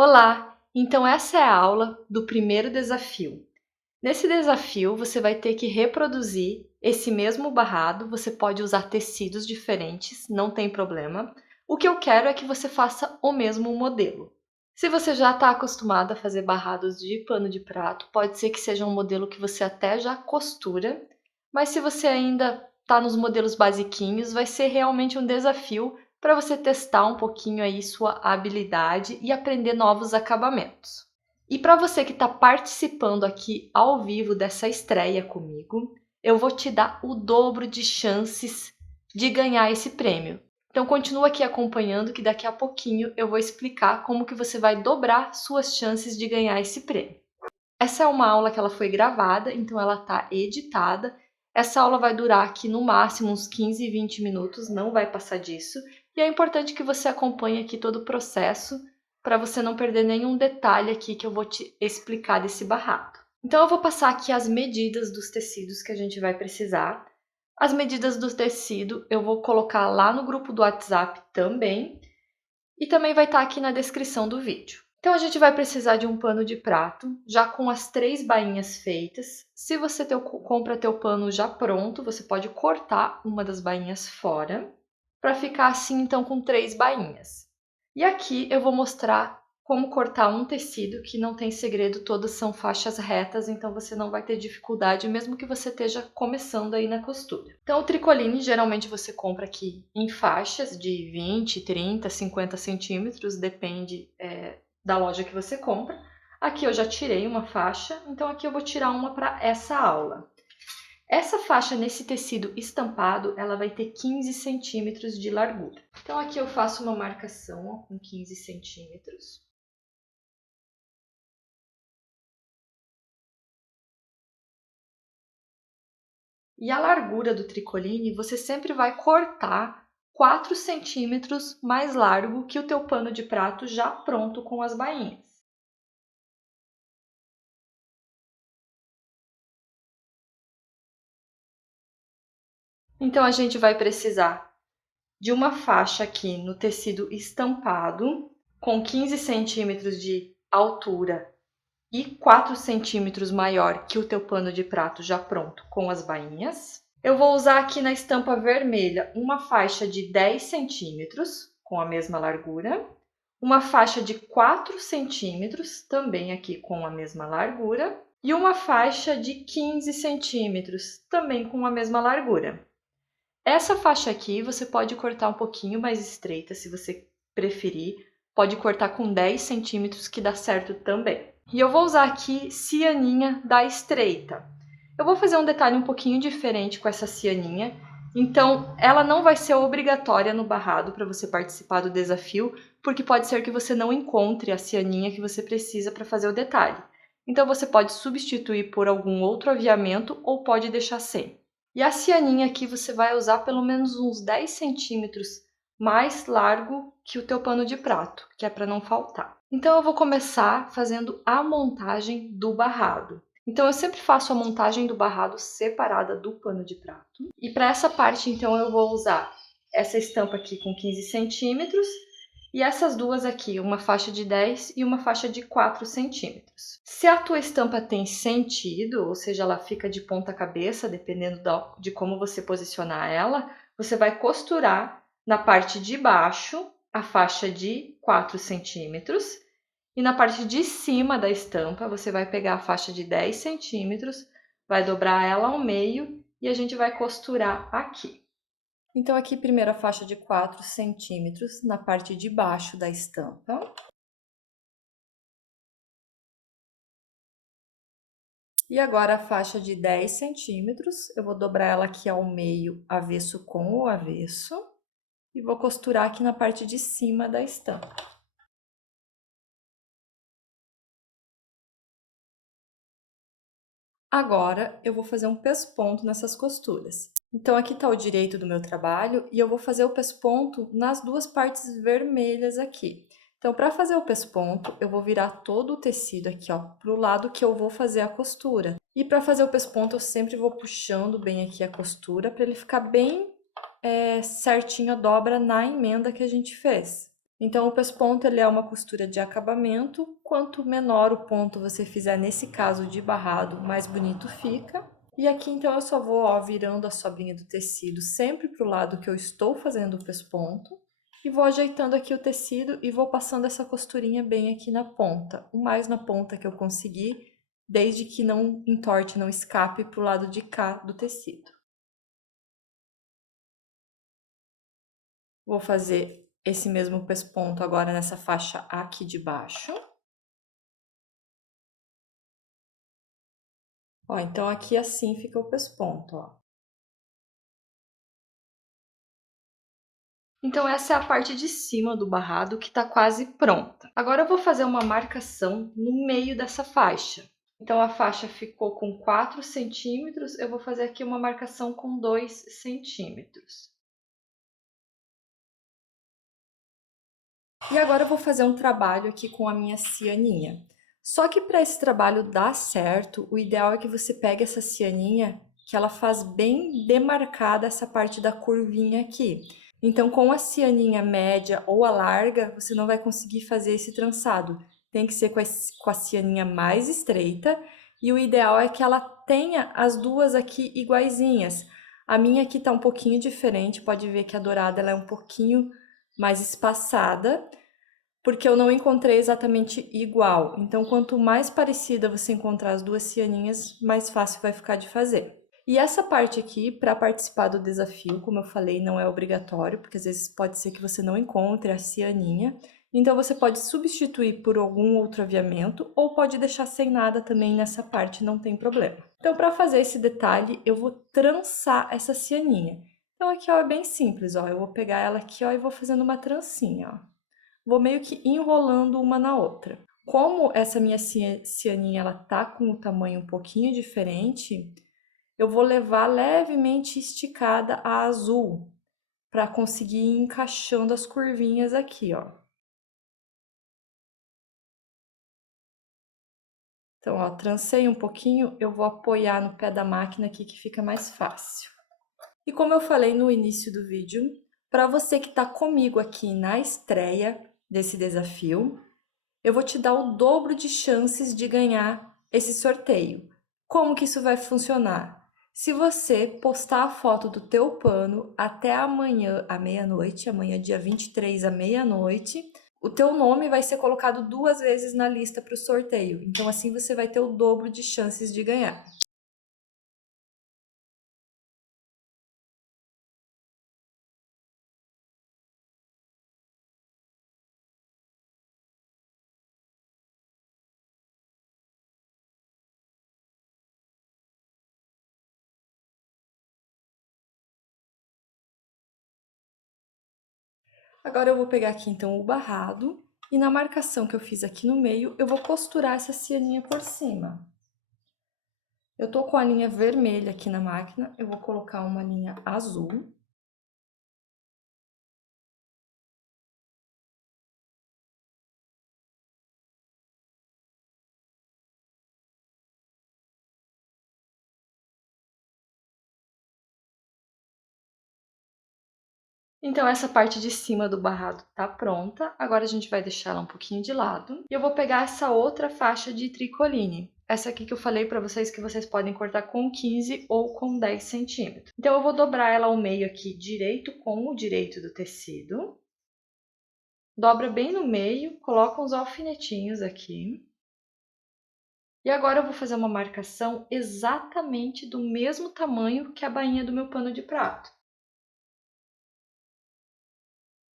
Olá! Então essa é a aula do primeiro desafio. Nesse desafio, você vai ter que reproduzir esse mesmo barrado, você pode usar tecidos diferentes, não tem problema. O que eu quero é que você faça o mesmo modelo. Se você já está acostumado a fazer barrados de pano de prato, pode ser que seja um modelo que você até já costura, mas se você ainda está nos modelos basiquinhos, vai ser realmente um desafio para você testar um pouquinho aí sua habilidade e aprender novos acabamentos. E para você que está participando aqui ao vivo dessa estreia comigo, eu vou te dar o dobro de chances de ganhar esse prêmio. Então continua aqui acompanhando que daqui a pouquinho eu vou explicar como que você vai dobrar suas chances de ganhar esse prêmio. Essa é uma aula que ela foi gravada, então ela está editada. Essa aula vai durar aqui no máximo uns 15, 20 minutos, não vai passar disso. E é importante que você acompanhe aqui todo o processo para você não perder nenhum detalhe aqui que eu vou te explicar desse barrado. Então eu vou passar aqui as medidas dos tecidos que a gente vai precisar. As medidas do tecido eu vou colocar lá no grupo do WhatsApp também. E também vai estar aqui na descrição do vídeo. Então a gente vai precisar de um pano de prato, já com as 3 bainhas feitas. Se você compra teu pano já pronto, você pode cortar uma das bainhas fora, para ficar assim então com 3 bainhas. E aqui eu vou mostrar como cortar um tecido, que não tem segredo, todas são faixas retas, então você não vai ter dificuldade, mesmo que você esteja começando aí na costura. Então o tricoline geralmente você compra aqui em faixas de 20, 30, 50 centímetros, depende da loja que você compra. Aqui eu já tirei uma faixa, então aqui eu vou tirar uma para essa aula. Essa faixa nesse tecido estampado, ela vai ter 15 centímetros de largura. Então aqui eu faço uma marcação ó, com 15 centímetros. E a largura do tricoline, você sempre vai cortar 4 centímetros mais largo que o teu pano de prato já pronto com as bainhas. Então a gente vai precisar de uma faixa aqui no tecido estampado, com 15 centímetros de altura e 4 centímetros maior que o teu pano de prato já pronto com as bainhas. Eu vou usar aqui na estampa vermelha uma faixa de 10 centímetros com a mesma largura, uma faixa de 4 centímetros também aqui com a mesma largura e uma faixa de 15 centímetros também com a mesma largura. Essa faixa aqui você pode cortar um pouquinho mais estreita se você preferir, pode cortar com 10 centímetros que dá certo também. E eu vou usar aqui cianinha da estreita. Eu vou fazer um detalhe um pouquinho diferente com essa cianinha, então ela não vai ser obrigatória no barrado para você participar do desafio, porque pode ser que você não encontre a cianinha que você precisa para fazer o detalhe. Então você pode substituir por algum outro aviamento ou pode deixar sem. E a cianinha aqui você vai usar pelo menos uns 10 centímetros mais largo que o teu pano de prato, que é para não faltar. Então eu vou começar fazendo a montagem do barrado. Então eu sempre faço a montagem do barrado separada do pano de prato. E para essa parte então eu vou usar essa estampa aqui com 15 centímetros e essas duas aqui, uma faixa de 10 e uma faixa de 4 centímetros. Se a tua estampa tem sentido, ou seja, ela fica de ponta cabeça, dependendo de como você posicionar ela, você vai costurar na parte de baixo a faixa de 4 centímetros e na parte de cima da estampa você vai pegar a faixa de 10 centímetros, vai dobrar ela ao meio e a gente vai costurar aqui. Então aqui primeiro a faixa de 4 centímetros na parte de baixo da estampa. E agora a faixa de 10 centímetros, eu vou dobrar ela aqui ao meio, avesso com o avesso. E vou costurar aqui na parte de cima da estampa. Agora eu vou fazer um pesponto nessas costuras. Então aqui está o direito do meu trabalho e eu vou fazer o pesponto nas duas partes vermelhas aqui. Então para fazer o pesponto eu vou virar todo o tecido aqui ó, para o lado que eu vou fazer a costura. E para fazer o pesponto eu sempre vou puxando bem aqui a costura para ele ficar bem certinho a dobra na emenda que a gente fez. Então, o pesponto ele é uma costura de acabamento. Quanto menor o ponto você fizer nesse caso de barrado, mais bonito fica. E aqui, então, eu só vou, ó, virando a sobrinha do tecido sempre para o lado que eu estou fazendo o pesponto. E vou ajeitando aqui o tecido e vou passando essa costurinha bem aqui na ponta. O mais na ponta que eu conseguir, desde que não entorte, não escape para o lado de cá do tecido. Vou fazer esse mesmo pesponto agora nessa faixa aqui de baixo. Ó, então aqui assim fica o pesponto, ó. Então essa é a parte de cima do barrado que tá quase pronta. Agora eu vou fazer uma marcação no meio dessa faixa. Então a faixa ficou com 4 centímetros, eu vou fazer aqui uma marcação com 2 centímetros. E agora eu vou fazer um trabalho aqui com a minha cianinha. Só que para esse trabalho dar certo, o ideal é que você pegue essa cianinha, que ela faz bem demarcada essa parte da curvinha aqui. Então, com a cianinha média ou a larga, você não vai conseguir fazer esse trançado. Tem que ser com a cianinha mais estreita, e o ideal é que ela tenha as duas aqui iguaizinhas. A minha aqui tá um pouquinho diferente, pode ver que a dourada ela é um pouquinho mais espaçada, porque eu não encontrei exatamente igual. Então, quanto mais parecida você encontrar as duas cianinhas, mais fácil vai ficar de fazer. E essa parte aqui, para participar do desafio, como eu falei, não é obrigatório, porque às vezes pode ser que você não encontre a cianinha. Então, você pode substituir por algum outro aviamento ou pode deixar sem nada também nessa parte, não tem problema. Então, para fazer esse detalhe, eu vou trançar essa cianinha. Então, aqui, ó, é bem simples, ó. Eu vou pegar ela aqui, ó, e vou fazendo uma trancinha, ó. Vou meio que enrolando uma na outra. Como essa minha cianinha, ela tá com o tamanho um pouquinho diferente, eu vou levar levemente esticada a azul, para conseguir ir encaixando as curvinhas aqui, ó. Então, ó, trancei um pouquinho, eu vou apoiar no pé da máquina aqui que fica mais fácil. E como eu falei no início do vídeo, para você que está comigo aqui na estreia desse desafio, eu vou te dar o dobro de chances de ganhar esse sorteio. Como que isso vai funcionar? Se você postar a foto do teu pano até amanhã à meia-noite, amanhã dia 23 à meia-noite, o teu nome vai ser colocado 2 vezes na lista para o sorteio. Então assim você vai ter o dobro de chances de ganhar. Agora eu vou pegar aqui então o barrado e na marcação que eu fiz aqui no meio, eu vou costurar essa cianinha por cima. Eu tô com a linha vermelha aqui na máquina, eu vou colocar uma linha azul. Então essa parte de cima do barrado tá pronta, agora a gente vai deixar ela um pouquinho de lado. E eu vou pegar essa outra faixa de tricoline, essa aqui que eu falei para vocês que vocês podem cortar com 15 ou com 10 centímetros. Então eu vou dobrar ela ao meio aqui, direito com o direito do tecido. Dobra bem no meio, coloca uns alfinetinhos aqui. E agora eu vou fazer uma marcação exatamente do mesmo tamanho que a bainha do meu pano de prato.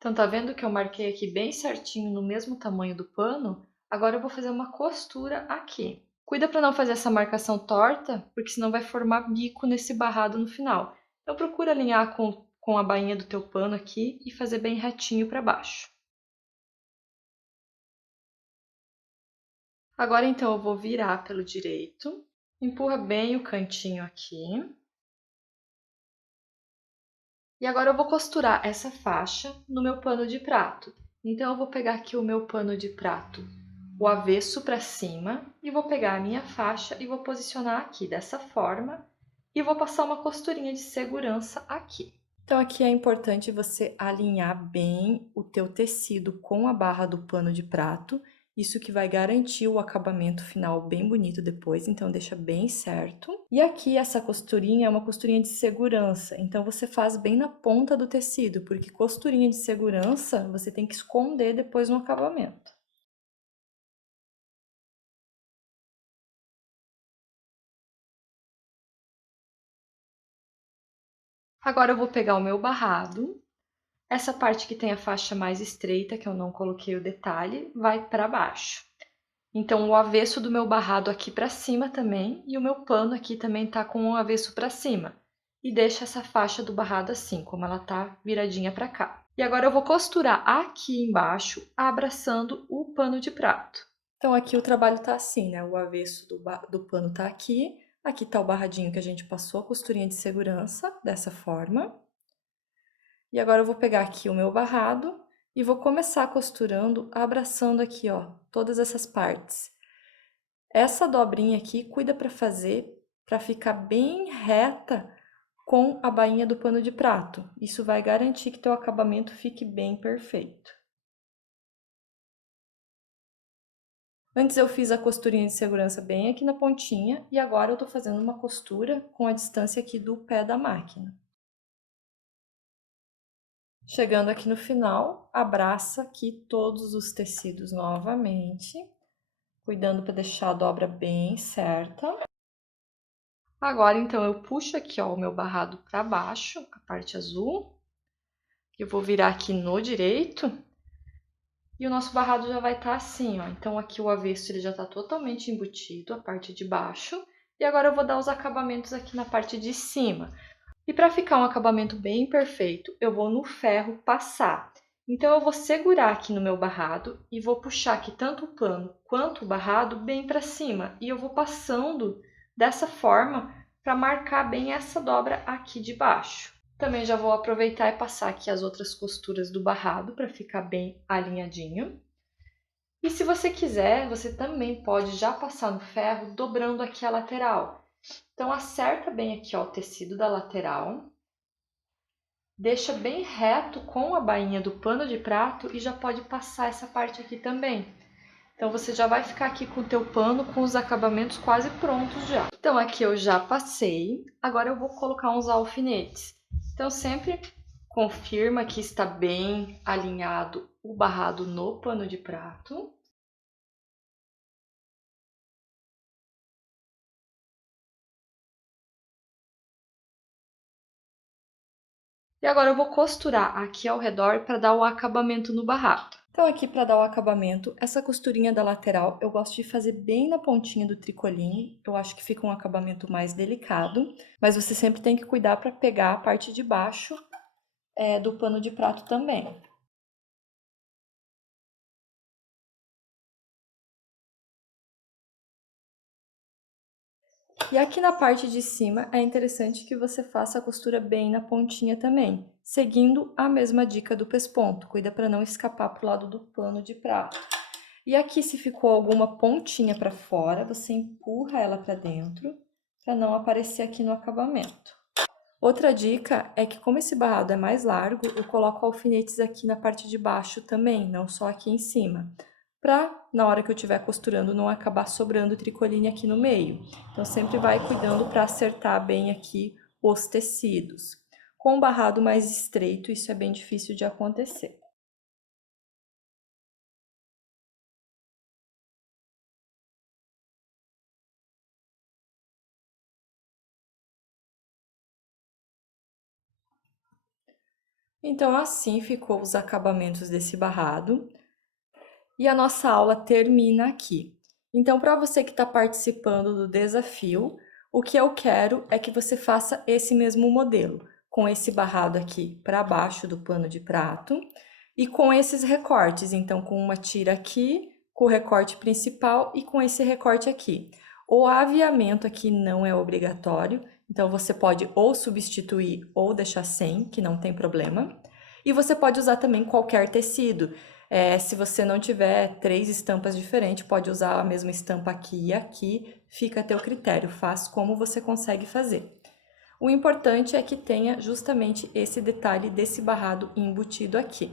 Então, tá vendo que eu marquei aqui bem certinho no mesmo tamanho do pano? Agora eu vou fazer uma costura aqui. Cuida para não fazer essa marcação torta, porque senão vai formar bico nesse barrado no final. Então, procura alinhar com a bainha do teu pano aqui e fazer bem retinho para baixo. Agora, então, eu vou virar pelo direito. Empurra bem o cantinho aqui. E agora eu vou costurar essa faixa no meu pano de prato. Então, eu vou pegar aqui o meu pano de prato, o avesso para cima, e vou pegar a minha faixa e vou posicionar aqui dessa forma, e vou passar uma costurinha de segurança aqui. Então aqui é importante você alinhar bem o teu tecido com a barra do pano de prato, isso que vai garantir o acabamento final bem bonito depois, então deixa bem certo. E aqui essa costurinha é uma costurinha de segurança, então você faz bem na ponta do tecido, porque costurinha de segurança você tem que esconder depois no acabamento. Agora eu vou pegar o meu barrado. Essa parte que tem a faixa mais estreita, que eu não coloquei o detalhe, vai para baixo. Então, o avesso do meu barrado aqui para cima também, e o meu pano aqui também tá com o avesso para cima. E deixa essa faixa do barrado assim, como ela tá viradinha para cá. E agora eu vou costurar aqui embaixo, abraçando o pano de prato. Então, aqui o trabalho tá assim, né? O avesso do pano tá aqui. Aqui tá o barradinho que a gente passou, a costurinha de segurança, dessa forma. E agora eu vou pegar aqui o meu barrado e vou começar costurando, abraçando aqui, ó, todas essas partes. Essa dobrinha aqui, cuida para fazer, para ficar bem reta com a bainha do pano de prato. Isso vai garantir que teu acabamento fique bem perfeito. Antes eu fiz a costurinha de segurança bem aqui na pontinha e agora eu tô fazendo uma costura com a distância aqui do pé da máquina. Chegando aqui no final, abraça aqui todos os tecidos novamente, cuidando para deixar a dobra bem certa. Agora, então, eu puxo aqui, ó, o meu barrado para baixo, a parte azul. Eu vou virar aqui no direito. E o nosso barrado já vai estar assim, ó. Então, aqui o avesso ele já está totalmente embutido, a parte de baixo. E agora eu vou dar os acabamentos aqui na parte de cima. E para ficar um acabamento bem perfeito, eu vou no ferro passar. Então, eu vou segurar aqui no meu barrado e vou puxar aqui tanto o pano quanto o barrado bem para cima. E eu vou passando dessa forma para marcar bem essa dobra aqui de baixo. Também já vou aproveitar e passar aqui as outras costuras do barrado para ficar bem alinhadinho. E se você quiser, você também pode já passar no ferro dobrando aqui a lateral. Então, acerta bem aqui ó, o tecido da lateral, deixa bem reto com a bainha do pano de prato e já pode passar essa parte aqui também. Então, você já vai ficar aqui com o teu pano com os acabamentos quase prontos já. Então, aqui eu já passei, agora eu vou colocar uns alfinetes. Então, sempre confirma que está bem alinhado o barrado no pano de prato. E agora eu vou costurar aqui ao redor para dar o acabamento no barrado. Então aqui para dar o acabamento, essa costurinha da lateral eu gosto de fazer bem na pontinha do tricoline, eu acho que fica um acabamento mais delicado, mas você sempre tem que cuidar para pegar a parte de baixo do pano de prato também. E aqui na parte de cima é interessante que você faça a costura bem na pontinha também, seguindo a mesma dica do pesponto. Cuida para não escapar para o lado do pano de prato. E aqui se ficou alguma pontinha para fora, você empurra ela para dentro, para não aparecer aqui no acabamento. Outra dica é que como esse barrado é mais largo, eu coloco alfinetes aqui na parte de baixo também, não só aqui em cima, para na hora que eu estiver costurando não acabar sobrando tricoline aqui no meio. Então sempre vai cuidando para acertar bem aqui os tecidos. Com o barrado mais estreito, isso é bem difícil de acontecer. Então assim ficou os acabamentos desse barrado. E a nossa aula termina aqui. Então, para você que está participando do desafio, o que eu quero é que você faça esse mesmo modelo, com esse barrado aqui para baixo do pano de prato e com esses recortes. Então, com uma tira aqui, com o recorte principal e com esse recorte aqui. O aviamento aqui não é obrigatório, então você pode ou substituir ou deixar sem, que não tem problema. E você pode usar também qualquer tecido. Se você não tiver 3 estampas diferentes, pode usar a mesma estampa aqui e aqui, fica a teu critério, faz como você consegue fazer. O importante é que tenha justamente esse detalhe desse barrado embutido aqui.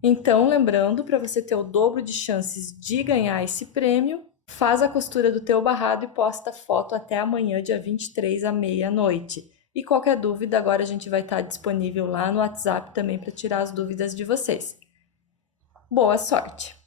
Então, lembrando, para você ter o dobro de chances de ganhar esse prêmio, faz a costura do teu barrado e posta foto até amanhã, dia 23, à meia-noite. E qualquer dúvida, agora a gente vai estar disponível lá no WhatsApp também para tirar as dúvidas de vocês. Boa sorte!